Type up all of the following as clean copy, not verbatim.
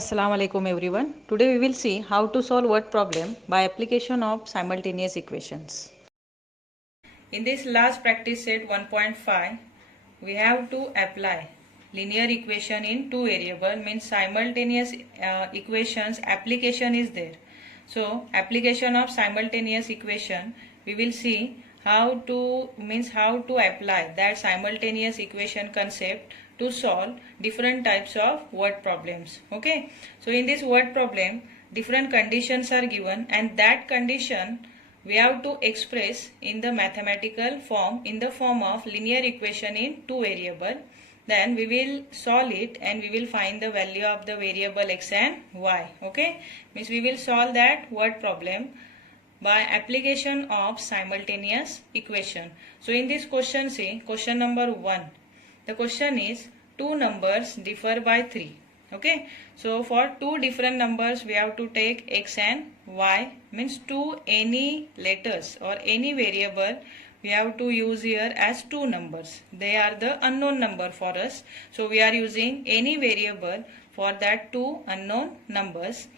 Assalamu alaikum everyone. Today we will see how to solve word problem by application of simultaneous equations. In this last practice set 1.5, we have to apply linear equation in two variable, means simultaneous equations application is there. So application of simultaneous equation, we will see how to apply that simultaneous equation concept to solve different types of word problems. Okay, so in this word problem different conditions are given, and that condition we have to express in the mathematical form, in the form of linear equation in two variable. Then we will solve it and we will find the value of the variable x and y. Okay, means we will solve that word problem by application of simultaneous equation. So in this question, see question number 1. The question is two numbers differ by 3. Okay, so for two different numbers we have to take x and y, means two any letters or any variable we have to use here as two numbers. They are the unknown number for us, so we are using any variable for that two unknown numbers.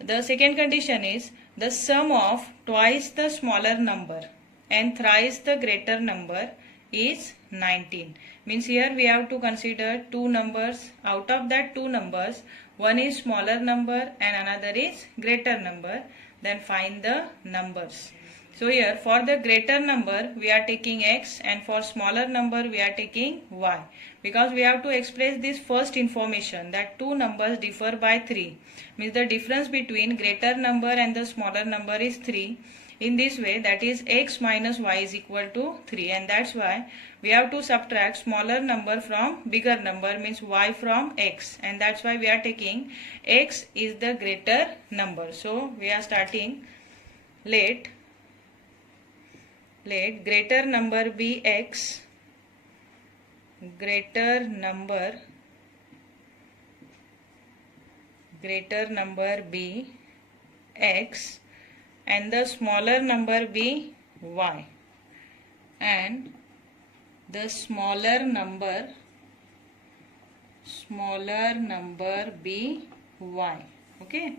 The second condition is the sum of twice the smaller number and thrice the greater number is 19. Means here we have to consider two numbers. Out of that two numbers, one is smaller number and another is greater number. Then find the numbers. So here for the greater number we are taking x, and for smaller number we are taking y, because we have to express this first information that two numbers differ by 3, means the difference between greater number and the smaller number is 3. In this way, that is x minus y is equal to 3, and that's why we have to subtract smaller number from bigger number, means y from x, and that's why we are taking x is the greater number. So we are starting, let greater number be x, greater number be x, and the smaller number be y, and the smaller number be y. Okay,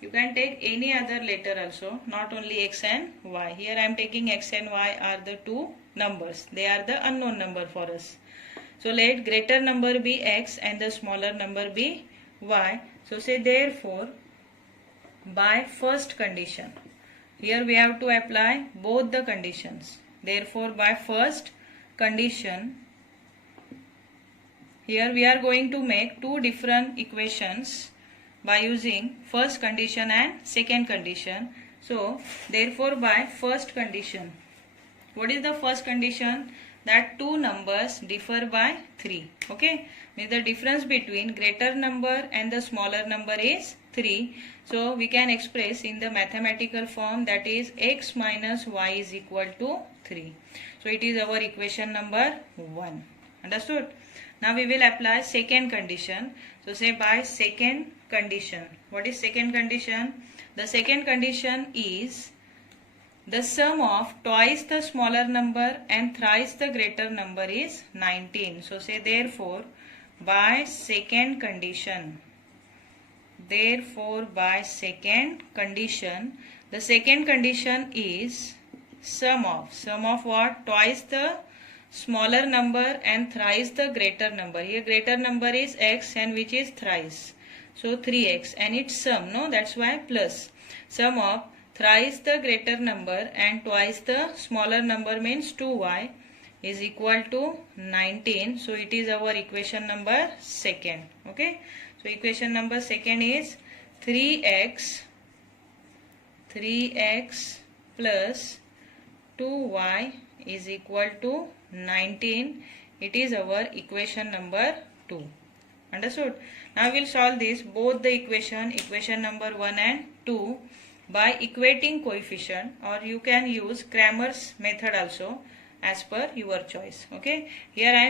you can take any other letter also, not only x and y. Here I am taking x and y are the two numbers, they are the unknown number for us. So let greater number be x and the smaller number be y. So say therefore by first condition, here we have to apply both the conditions. Therefore by first condition, here we are going to make two different equations by using first condition and second condition. So therefore by first condition, what is the first condition? That two numbers differ by 3. Okay, means the difference between greater number and the smaller number is 3. So we can express in the mathematical form, that is x minus y is equal to 3. So it is our equation number 1. Understood? Now we will apply second condition. So say by second condition, what is second condition? The second condition is the sum of twice the smaller number and thrice the greater number is 19. So say therefore by second condition, the second condition is sum of what? Twice the smaller number and thrice the greater number. Here greater number is x and which is thrice, so 3x, and its sum, no, that's why plus. Sum of thrice the greater number and twice the smaller number means 2y is equal to 19. So it is our equation number second. Okay, so equation number second is 3x plus 2y is equal to 19. It is our equation number 2. Understood? Now we will solve this both the equation number 1 and 2 by equating coefficient, or you can use Cramer's method also, as per your choice. Okay, here I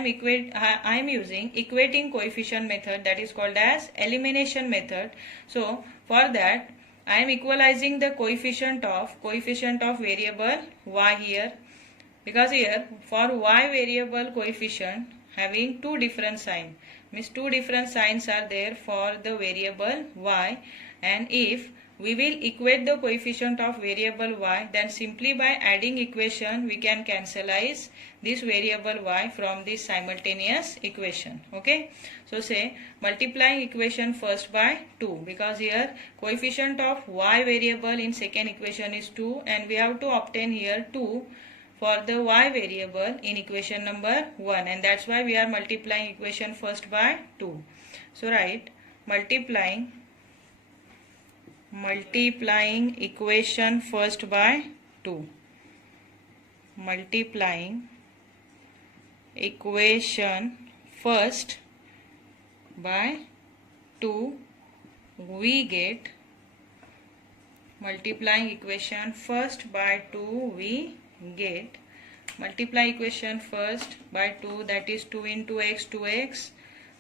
am using equating coefficient method, that is called as elimination method. So for that I am equalizing the coefficient of variable y here, because here for y variable coefficient having two different sign, means two different signs are there for the variable y, and if we will equate the coefficient of variable y, then simply by adding equation we can cancelize this variable y from this simultaneous equation. Okay, so say multiplying equation first by 2, because here coefficient of y variable in second equation is 2 and we have to obtain here 2 for the y variable in equation number 1, and that's why we are multiplying equation first by 2. So write multiplying equation first by 2. Multiplying equation first by 2, we get multiplying equation first by 2, we get multiply equation first by 2, that is 2 into x 2x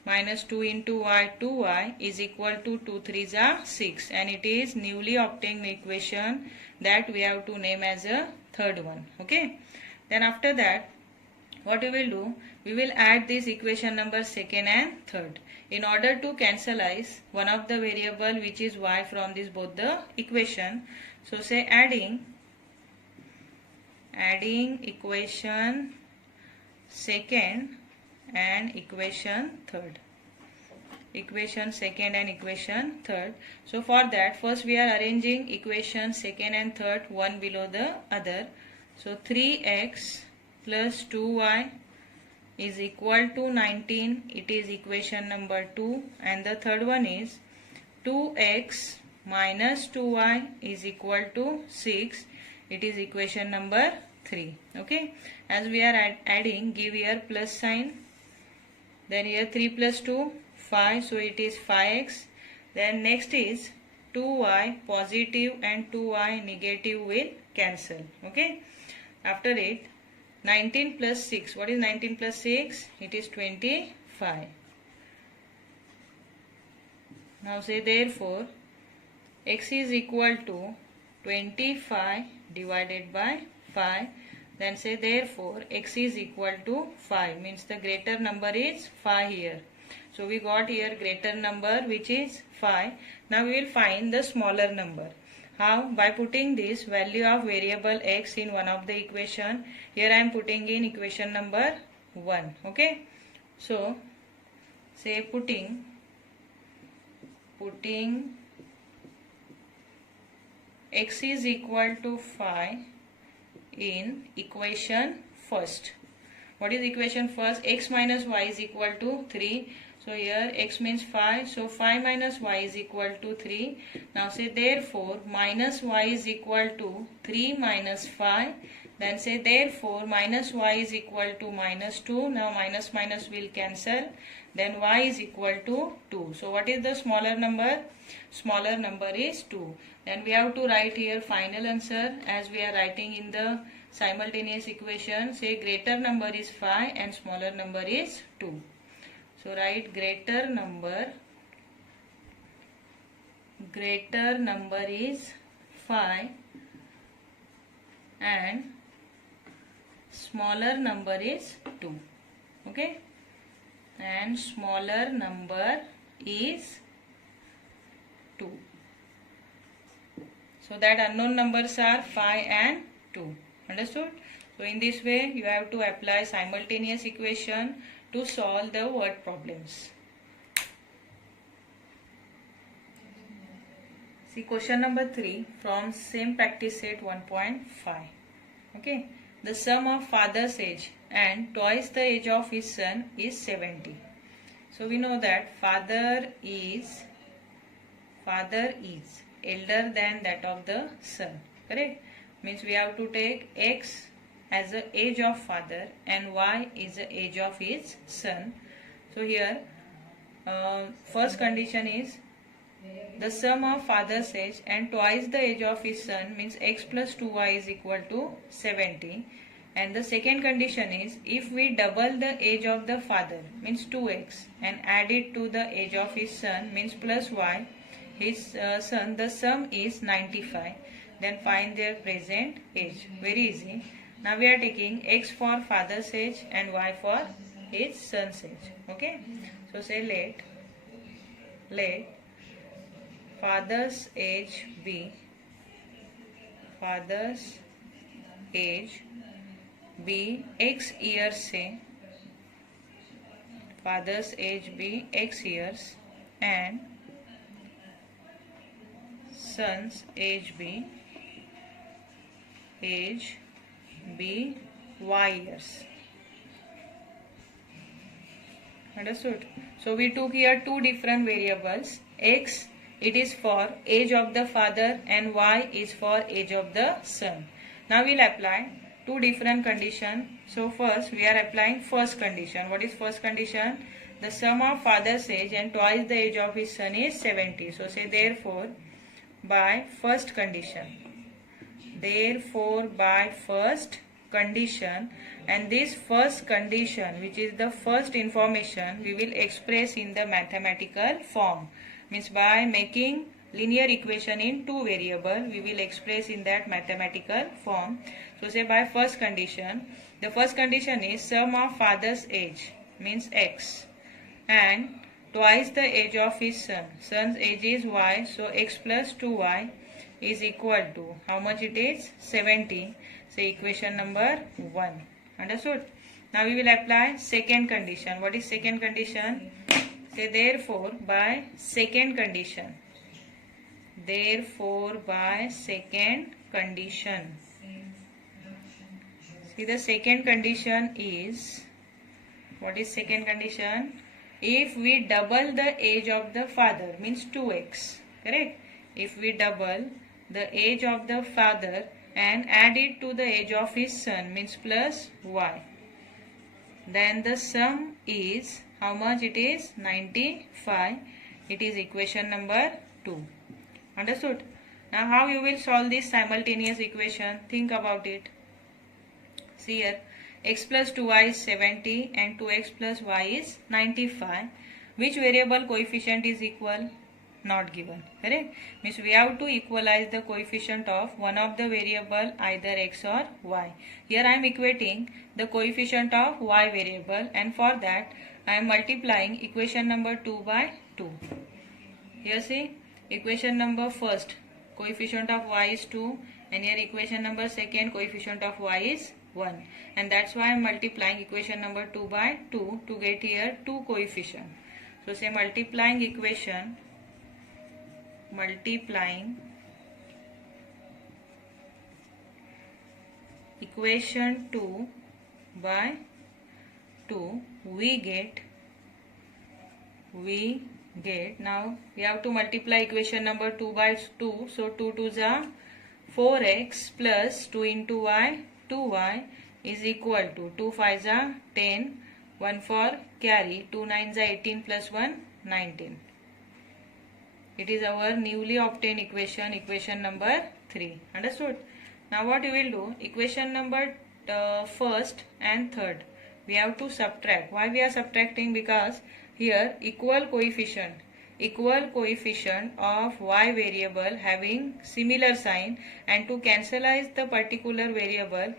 minus 2 into y 2y is equal to 2 3s are 6, and it is newly obtained equation that we have to name as a third one. Okay, then after that what we will do, we will add this equation number second and third in order to cancelize one of the variable which is y from this both the equation. So say adding equation second and equation third. Equation second and equation third. So for that first we are arranging equation second and third one below the other. So 3x plus 2y is equal to 19. It is equation number 2, and the third one is 2x minus 2y is equal to 6. It is equation number 3. Okay, as we are adding, give here plus sign, then here 3 plus 2 5, so it is 5x. Then next is 2y positive and 2y negative will cancel. Okay, after it 19 plus 6, what is 19 plus 6? It is 25. Now say therefore x is equal to 25 divided by 5. Then say therefore x is equal to 5, means the greater number is 5 here. So we got here greater number which is 5. Now we will find the smaller number. How? By putting this value of variable x in one of the equation. Here I am putting in equation number 1. Okay, so say putting x is equal to 5 in equation first. What is equation first? X minus y is equal to 3. So here x means 5. So 5 minus y is equal to 3. Now say therefore minus y is equal to 3 minus 5. Then say therefore minus y is equal to minus 2. Now minus minus will cancel. Then y is equal to 2. So what is the smaller number? Smaller number is 2. Then we have to write here final answer as we are writing in the simultaneous equation. Say greater number is 5 and smaller number is 2. So write greater number is 5 and smaller number is 2. Okay, and smaller number is 2. So that unknown numbers are 5 and 2. Understood? So in this way you have to apply simultaneous equation to solve the word problems. See question number 3 from same practice set 1.5. Okay, the sum of father's age and twice the age of his son is 70. So we know that father is elder than that of the son. Correct? Means we have to take x as the age of father and y is the age of his son. So here first condition is the sum of father's age and twice the age of his son, means x plus 2y is equal to 70. And the second condition is if we double the age of the father, means 2x, and add it to the age of his son, means plus y, his son, the sum is 95. Then find their present age. Very easy. Now we are taking x for father's age and y for his son's age. Okay. So say let father's age be x years, say father's age be x years and son's age be y years. Understood? So we took here two different variables. X, it is for age of the father, and y is for age of the son. Now we'll apply two different conditions. So first we are applying first condition. What is first condition? The sum of father's age and twice the age of his son is 70. So say therefore by first condition, and this first condition, which is the first information, we will express in the mathematical form. Means by making linear equation in two variable, we will express in that mathematical form. So say by first condition, the first condition is sum of father's age, means x, and twice the age of his son. Son's age is y, so x plus 2y is equal to, how much it is? 70. So equation number 1. Understood? Now we will apply second condition. What is second condition? Say therefore by second condition. See, the second condition is, what is second condition? If we double the age of the father, means 2x, correct? If we double the age of the father and add it to the age of his son, means plus y, then the sum is, how much it is? 95. It is equation number 2. Understood? Now how you will solve this simultaneous equation? Think about it. See here, x plus 2y is 70 and 2x plus y is 95. Which variable coefficient is equal? Not given, correct? Means we have to equalize the coefficient of one of the variable, either x or y. Here I am equating the coefficient of y variable, and for that I am multiplying equation number 2 by 2. Here see, equation number first, coefficient of y is 2, and here equation number second, coefficient of y is 1, and that's why I am multiplying equation number 2 by 2 to get here 2 coefficient. So say multiplying equation 2 by 2, we get, now we have to multiply equation number 2 by 2, so 2 2s are 4x plus 2 into y, 2y is equal to 2 5s are 10, 1 for carry, 2 9s are 18 plus 1, 19. It is our newly obtained equation, equation number 3. Understood? Now what you will do, equation number first and third, we have to subtract. Why we are subtracting? Because here equal coefficient of y variable having similar sign, and to cancelize the particular variable,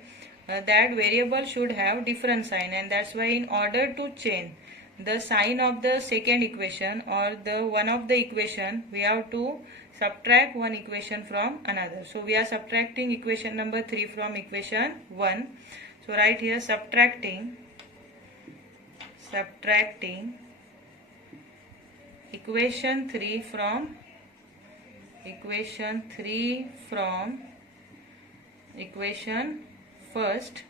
that variable should have different sign, and that's why in order to change the sign of the second equation or the one of the equation, we have to subtract one equation from another. So we are subtracting equation number 3 from equation 1. So right here subtracting equation 3 from equation first,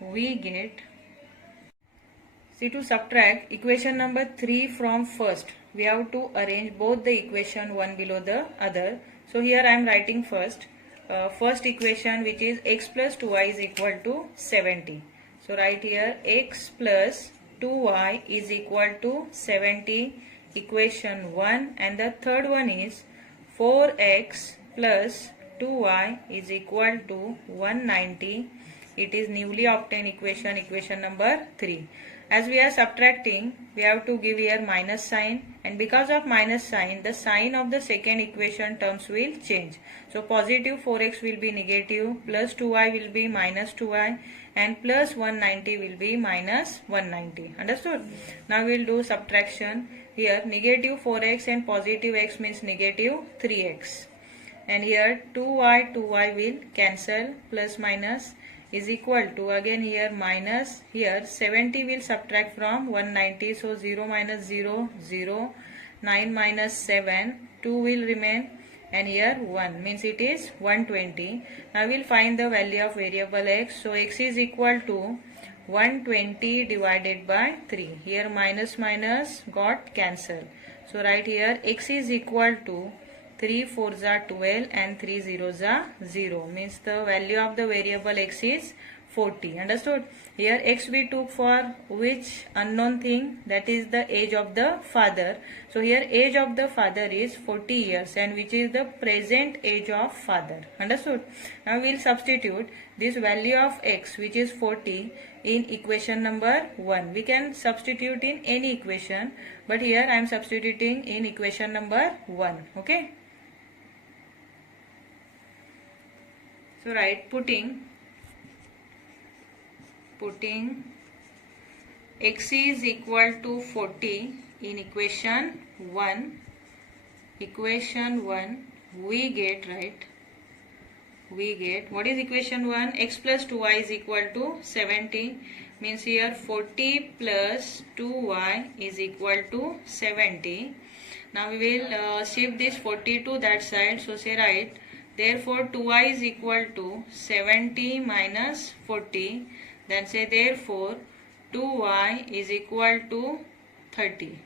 we get, see, to subtract equation number 3 from first, we have to arrange both the equation one below the other. So here I am writing first equation, which is x plus 2y is equal to 70. So write here x plus 2y is equal to 70, equation 1, and the third one is 4x plus 2y is equal to 190. It is newly obtained equation, equation number 3. as we are subtracting, we have to give here minus sign, and because of minus sign, the sign of the second equation terms will change. So positive 4x will be negative, plus 2y will be minus 2y, and plus 190 will be minus 190. Understood? Now we will do subtraction. Here negative 4x and positive x means negative 3x. And here 2y will cancel, plus minus is equal to, again here minus, here 70 will subtract from 190, so 0 minus 0, 0, 9 minus 7, 2 will remain, and here 1 means it is 120. Now we will find the value of variable x. So x is equal to 120 divided by 3. Here minus minus got cancelled. So right here x is equal to 3 4s are 12 and 3 zeros are 0, means the value of the variable x is 40. Understood? Here x we took for which unknown thing, that is the age of the father. So here age of the father is 40 years, and which is the present age of father. Understood? Now we will substitute this value of x, which is 40, in equation number 1. We can substitute in any equation, but here I am substituting in equation number 1. Okay? So right, putting x is equal to 40 in equation 1, we get, right, we get, what is equation 1? X plus 2y is equal to 70, means here 40 plus 2y is equal to 70. Now we will shift this 40 to that side, so say right, therefore 2y is equal to 70 minus 40, then say therefore 2y is equal to 30.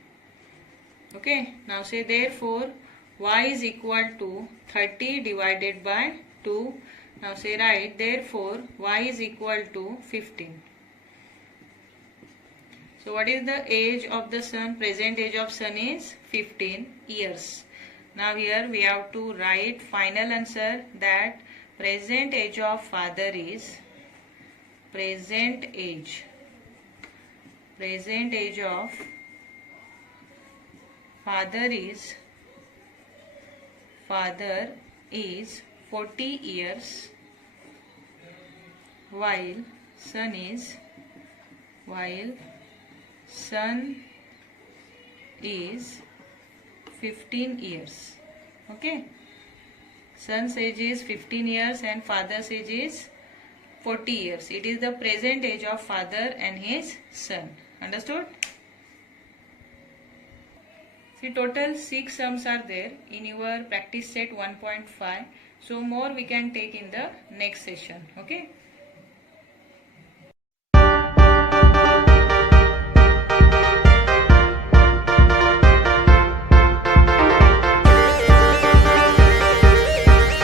Okay, now say therefore y is equal to 30 divided by 2. Now say right, therefore y is equal to 15. So what is the age of the son? Present age of son is 15 years. Now here we have to write final answer, that present age of father is, present age of father is 40 years, while son is 15 years. Okay, son's age is 15 years and father's age is 40 years. It is the present age of father and his son. Understood? See, total 6 sums are there in your practice set 1.5. So more we can take in the next session. Okay.